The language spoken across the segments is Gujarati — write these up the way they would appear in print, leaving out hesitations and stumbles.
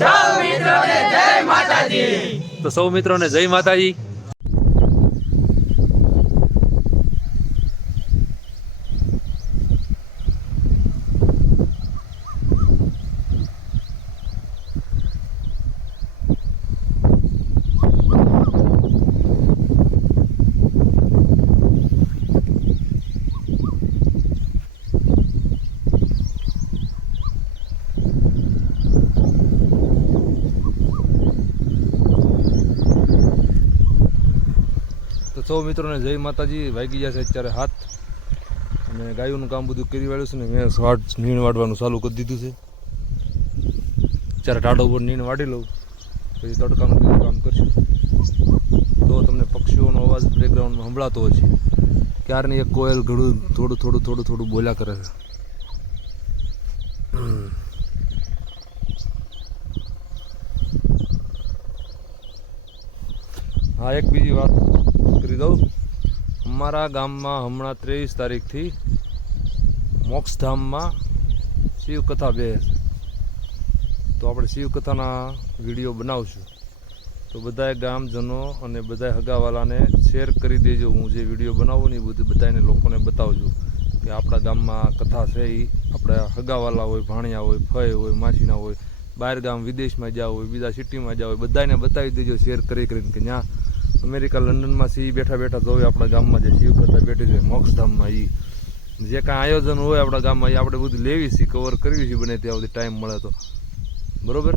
તો સૌ મિત્રોને જય માતાજી. સૌ મિત્રોને જય માતાજી. વાગી જશે અત્યારે હાથ અને ગાયોનું કામ બધું કરી વાળ્યું છે ને મેં નીણ વાળવાનું ચાલુ કરી દીધું છે. અત્યારે ટાઢો ઉપર નીણ વાળી લઉં પછી તડકાનું બીજું કામ કરશું. તો તમને પક્ષીઓનો અવાજ બેકગ્રાઉન્ડમાં સંભળાતો હોય છે. ક્યારની એક કોયલ ઘણું થોડું બોલ્યા કરે છે. હા, એક બીજી વાત કરી દઉં. અમારા ગામમાં હમણાં 23 તારીખથી મોક્ષધામમાં શિવકથા બે છે. તો આપણે શિવકથાના વિડીયો બનાવશું. તો બધાએ ગામજનો અને બધાએ હગાવાલાને શેર કરી દેજો. હું જે વિડીયો બનાવું ને એ બધું બધાને લોકોને બતાવજો કે આપણા ગામમાં કથા છે. એ આપણા હગાવાલા હોય, ભાણિયા હોય, ફય હોય, માસીના હોય, બહાર ગામ વિદેશમાં જાવ હોય, બીજા સિટીમાં જાવ હોય, બધાને બતાવી દેજો શેર કરીને કે ત્યાં અમેરિકા લંડનમાં સિંહ બેઠા જોવે આપણા ગામમાં જે શિવકથા બેઠી છે મોક્ષધામમાં. એ જે કાંઈ આયોજન હોય આપણા ગામમાં એ આપણે બધું લેવી છીએ, કવર કરવી છીએ બને ત્યાં સુધી ટાઈમ મળે તો. બરાબર,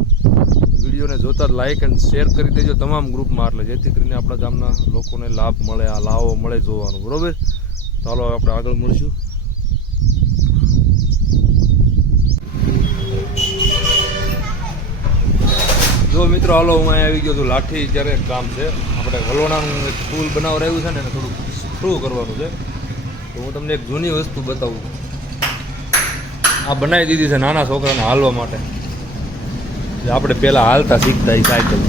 વિડીયોને જોતા લાઇક એન્ડ શેર કરી દેજો તમામ ગ્રુપમાં, એટલે જેથી કરીને આપણા ગામના લોકોને લાભ મળે, આ લાવો મળે જોવાનું. બરાબર, ચાલો આપણે આગળ મળશું. જો મિત્રો હાલો, હું અહીંયા આવી ગયો છું લાઠી. જ્યારે કામ છે આપણે વલોણાનું એક પુલ બનાવરાયું છે ને એને થોડું થ્રુ કરવાનું છે. તો હું તમને એક જૂની વસ્તુ બતાવું. આ બનાવી દીધી છે નાના છોકરાને હાલવા માટે. આપણે પહેલાં હાલતા શીખતા એ સાયકલ.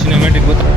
સિનેમેટિક બતાવ.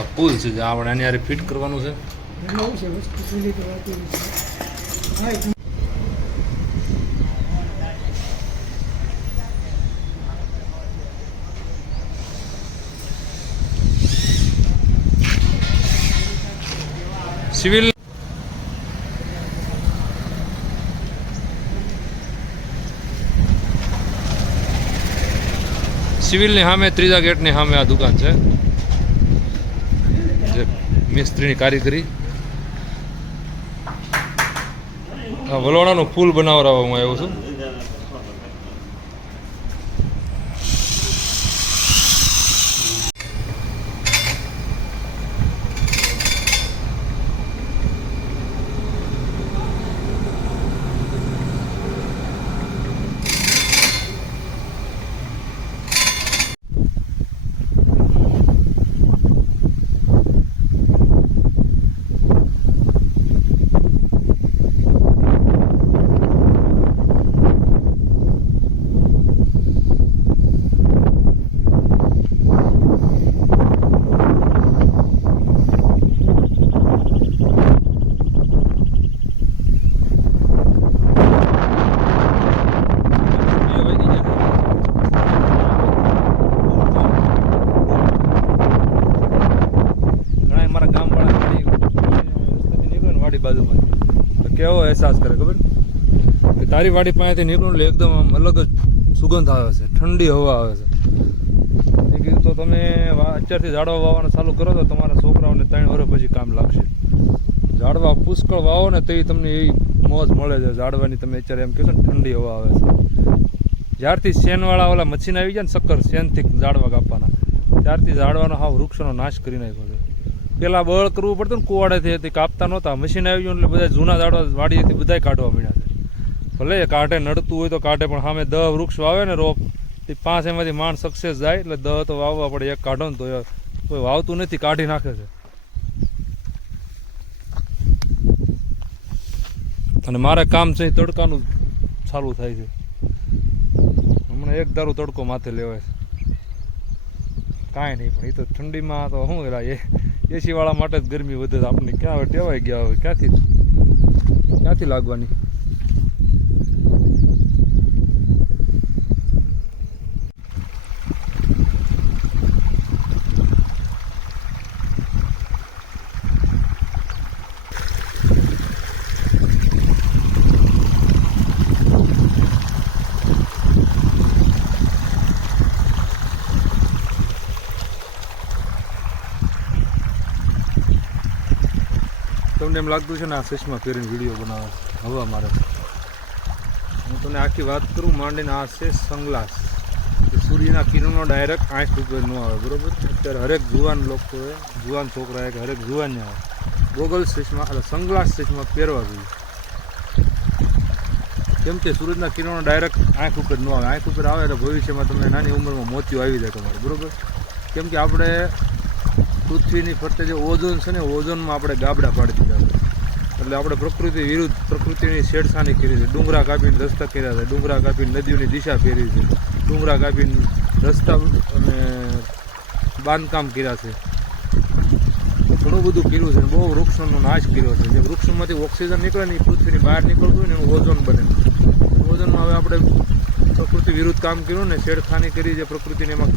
આ પુલ છે જે આપણે આની હારે ફિટ કરવાનું છે. સિવિલની સામે ત્રીજા ગેટની સામે આ દુકાન છે. મિસ્ત્રીની કારીગરી. વલોણાનો પુલ બનાવવા હું આવ્યો છું. કેવો અહેસાસ કરે ખબર કે તારી વાડી પાસેથી નીકળું એટલે એકદમ આમ અલગ જ સુગંધ આવે છે, ઠંડી હવા આવે છે. એ કીધું તો તમે અત્યારથી ઝાડવા વાવવાનું ચાલુ કરો તો તમારા છોકરાઓને 3 વર્ષ પછી કામ લાગશે. ઝાડવા પુષ્કળ વાવો ને તો તમને એ મોજ મળે છે ઝાડવાની. તમે અત્યારે એમ કહેશો ને ઠંડી હવા આવે છે. જ્યારથી શેનવાળા ઓલા મશીન આવી ગયા ને શક્કર શેનથી ઝાડવા કાપવાના, ત્યારથી ઝાડવાનો હાવ વૃક્ષનો નાશ કરી નાખ્યો છે. પેલા બળ કરવું પડતું ને કુવાડેથી હતી, કાપતા નહોતા. મશીન આવી ગયું એટલે બધા જૂના ઝાડવા વાડીએથી બધાય કાઢવા મળ્યા છે. ભલે કાંઠે નડતું હોય તો કાંઠે, પણ સામે 10 વૃક્ષ વાવે ને રોપ, એ 5 એમાંથી માણ સક્સેસ જાય એટલે 10 તો વાવવા પડે. એક કાઢો ને તો કોઈ વાવતું નથી, કાઢી નાખે છે. અને મારે કામ છે તડકાનું ચાલુ થાય છે. હમણાં એક ધારું તડકો માથે લેવાય છે, કાંઈ નહીં. પણ એ તો ઠંડીમાં તો શું એલા એસી વાળા માટે જ ગરમી વધે. આપણને ક્યાં ટેવાઈ ગયા હવે, ક્યાંથી લાગવાની. તમને એમ લાગતું છે ને આ ચશ્મા પહેરીને વિડીયો બનાવે હવા મારે. હું તમને આખી વાત કરું માંડીને, આ છે સનગ્લાસ. સૂર્યના કિરણો ડાયરેક્ટ આંખ ઉપર ન આવે, બરોબર. અત્યારે હરેક જુવાન લોકોએ, જુવાન છોકરાએ કે હરેક જુવાનને આવે ગોગલ્સ ચશ્મા એટલે સનગ્લાસ ચશ્મા પહેરવા જોઈએ. કેમ કે સૂરજના કિરણો ડાયરેક્ટ આંખ ઉપર ન આવે. આંખ ઉપર આવે એટલે ભવિષ્યમાં તમને નાની ઉંમરમાં મોતિયો આવી જાય તમારે, બરોબર. કેમ કે આપણે પૃથ્વીની ફરતે જે ઓઝોન છે ને, ઓઝોનમાં આપણે ગાબડા પાડી દીધા છે. એટલે આપણે પ્રકૃતિ વિરુદ્ધ, પ્રકૃતિની છેડછાણી કરી છે. ડુંગરા કાપીને રસ્તા કર્યા છે, ડુંગરા કાપીને નદીઓની દિશા ફેરવી છે, ડુંગરા કાપીને રસ્તા અને બાંધકામ કર્યા છે. ઘણું બધું કર્યું છે. બહુ વૃક્ષોનો નાશ કર્યો છે. જે વૃક્ષોમાંથી ઓક્સિજન નીકળે ને એ પૃથ્વીની બહાર નીકળતું હોય ને એનું ઓઝોન બને. ઓઝોનમાં હવે આપણે પ્રકૃતિ વિરુદ્ધ કામ કર્યું ને, છેડખાની કરી છે પ્રકૃતિને, એમાં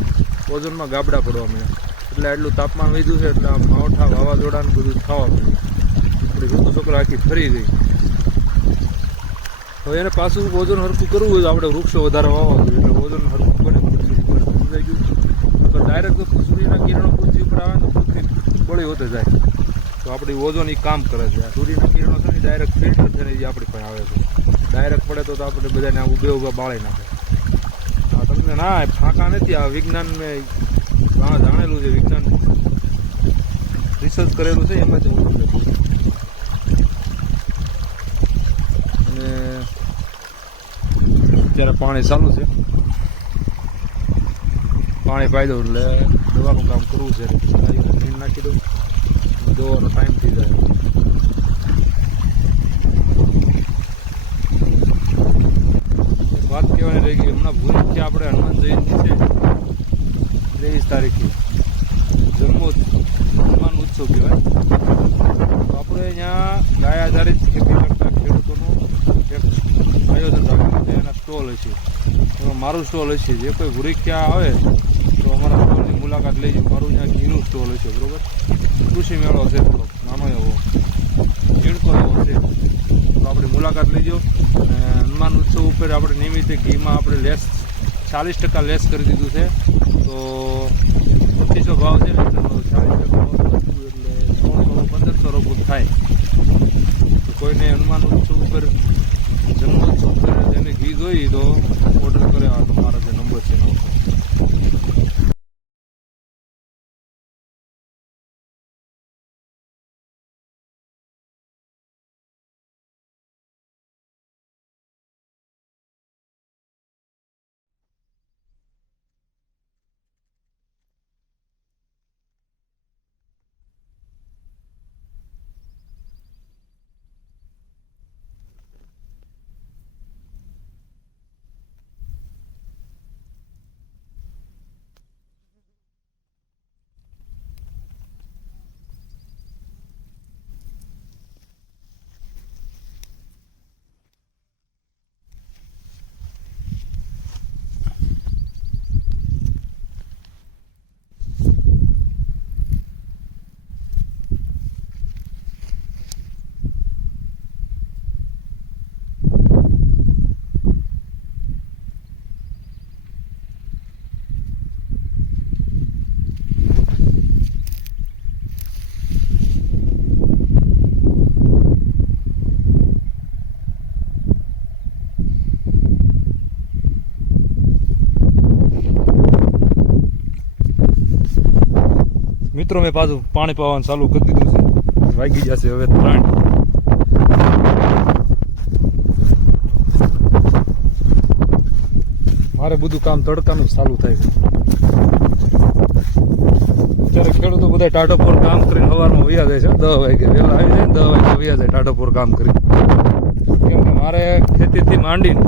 ઓઝોનમાં ગાબડા પડવા મળ્યા. એટલે એટલું તાપમાન વધ્યું છે. એટલે માવઠા વાવાઝોડા બધું થવા મળ્યું. આપણી ઋતુ ચક્ર આખી ફરી ગઈ. હવે એને પાછું ઓઝોન હરખું કરવું હોય તો આપણે વૃક્ષો વધારે વાવવા જોઈએ. એટલે ઓઝોન હરખું બને પૃથ્વી ઉપર, સમજાઈ ગયું. તો ડાયરેક્ટ જો સૂર્યના કિરણો પૃથ્વી ઉપર આવે તો પૃથ્વી બળી હોતે જાય. તો આપણી ઓઝોન એ કામ કરે છે. આ સૂર્યના કિરણો છે ને ડાયરેક્ટ ફિલ્ટર થઈને એ આપણી પાસે આવે છે. ડાયરેક્ટ પડે તો આપણે બધાને ઊભા બાળી નાખે. હા, તમને ના ફાંકા નથી. આ વિજ્ઞાન મેં જાણેલું છે, વિજ્ઞાન રિસર્ચ કરેલું છે, એમાં જ હું તમને કહું. અને અત્યારે પાણી ચાલુ છે, પાણી પાઈ દઉં એટલે દવાનું કામ કરવું છે. નીંદ નાખી દઉં, દવાનો ટાઈમ થઈ જાય. વાત કહેવાની રહી ગઈ. હમણાં ભૂરી આપણે હનુમાન જયંતિ છે 23 તારીખે, હનુમાન ઉત્સવ કહેવાય. તો આપણે અહીંયા ગાય આધારિત ખેતી કરતા ખેડૂતોનું એક આયોજન રાખેલું છે. એના સ્ટોલ હશે, એમાં મારું સ્ટોલ હશે. જે કોઈ ભૂરીક્યા આવે તો અમારા સ્ટોલની મુલાકાત લઈ જાય. મારું ત્યાં ઘીનું સ્ટોલ હશે, બરોબર. કૃષિ મેળો હશે, થોડોક નાનો એવો ઝીણકો એવો હશે. તો આપણે મુલાકાત લઈજો. અને હનુમાન ઉત્સવ ઉપર આપણે નિમિત્તે ઘીમાં આપણે લેસ 40% લેસ કરી દીધું છે. તો 2500 ભાવ છે ને, 40% એટલે 1500 રૂપિયા થાય. તો કોઈને હનુમાન ઉત્સવ ઉપર, જન્મોત્સવ ઉપર એને ઘી જોઈએ તો ઓર્ડર કરે. મારો જે નંબર છે એનો. મિત્રો મેં પાછું પાણી પાવાનું ચાલુ કરી દીધું છે. વાગી જશે હવે 3. મારે બધું કામ તડકાનું ચાલુ થાય છે. અત્યારે ખેડૂતો બધા ટાટોપોર કામ કરીને સવારમાં વયા જાય છે. 10 વાગે વહેલા આવી જાય ને 10 વાગે વયા જાય ટાટોપોર કામ કરી. કેમ કે મારે ખેતીથી માંડીને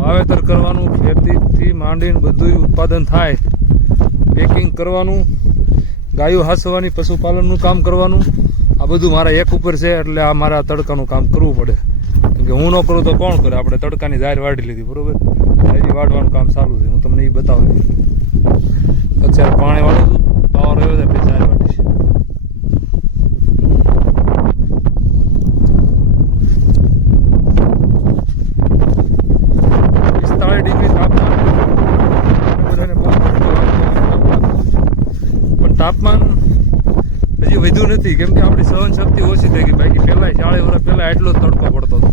વાવેતર કરવાનું, ખેતીથી માંડીને બધું ઉત્પાદન થાય, પેકિંગ કરવાનું, ગાયો હાંસવાની, પશુપાલનનું કામ કરવાનું, આ બધું મારા એક ઉપર છે. એટલે આ મારા તડકાનું કામ કરવું પડે. કેમ કે હું ન કરું તો કોણ કરે? આપણે તડકાની જાહેર વાઢી લીધી, બરોબર. હજી વાઢવાનું કામ ચાલુ છે. હું તમને એ બતાવું. અત્યારે પાણી વાળું છું, પાવર આવ્યો છે, પછી જાહેર વાઢીશ. તાપમાન હજી વધ્યું નથી, કેમ કે આપણી સહન શક્તિ ઓછી થઈ ગઈ. બાકી પહેલા 40 વર્ષ પહેલા એટલો જ તડકો પડતો હતો.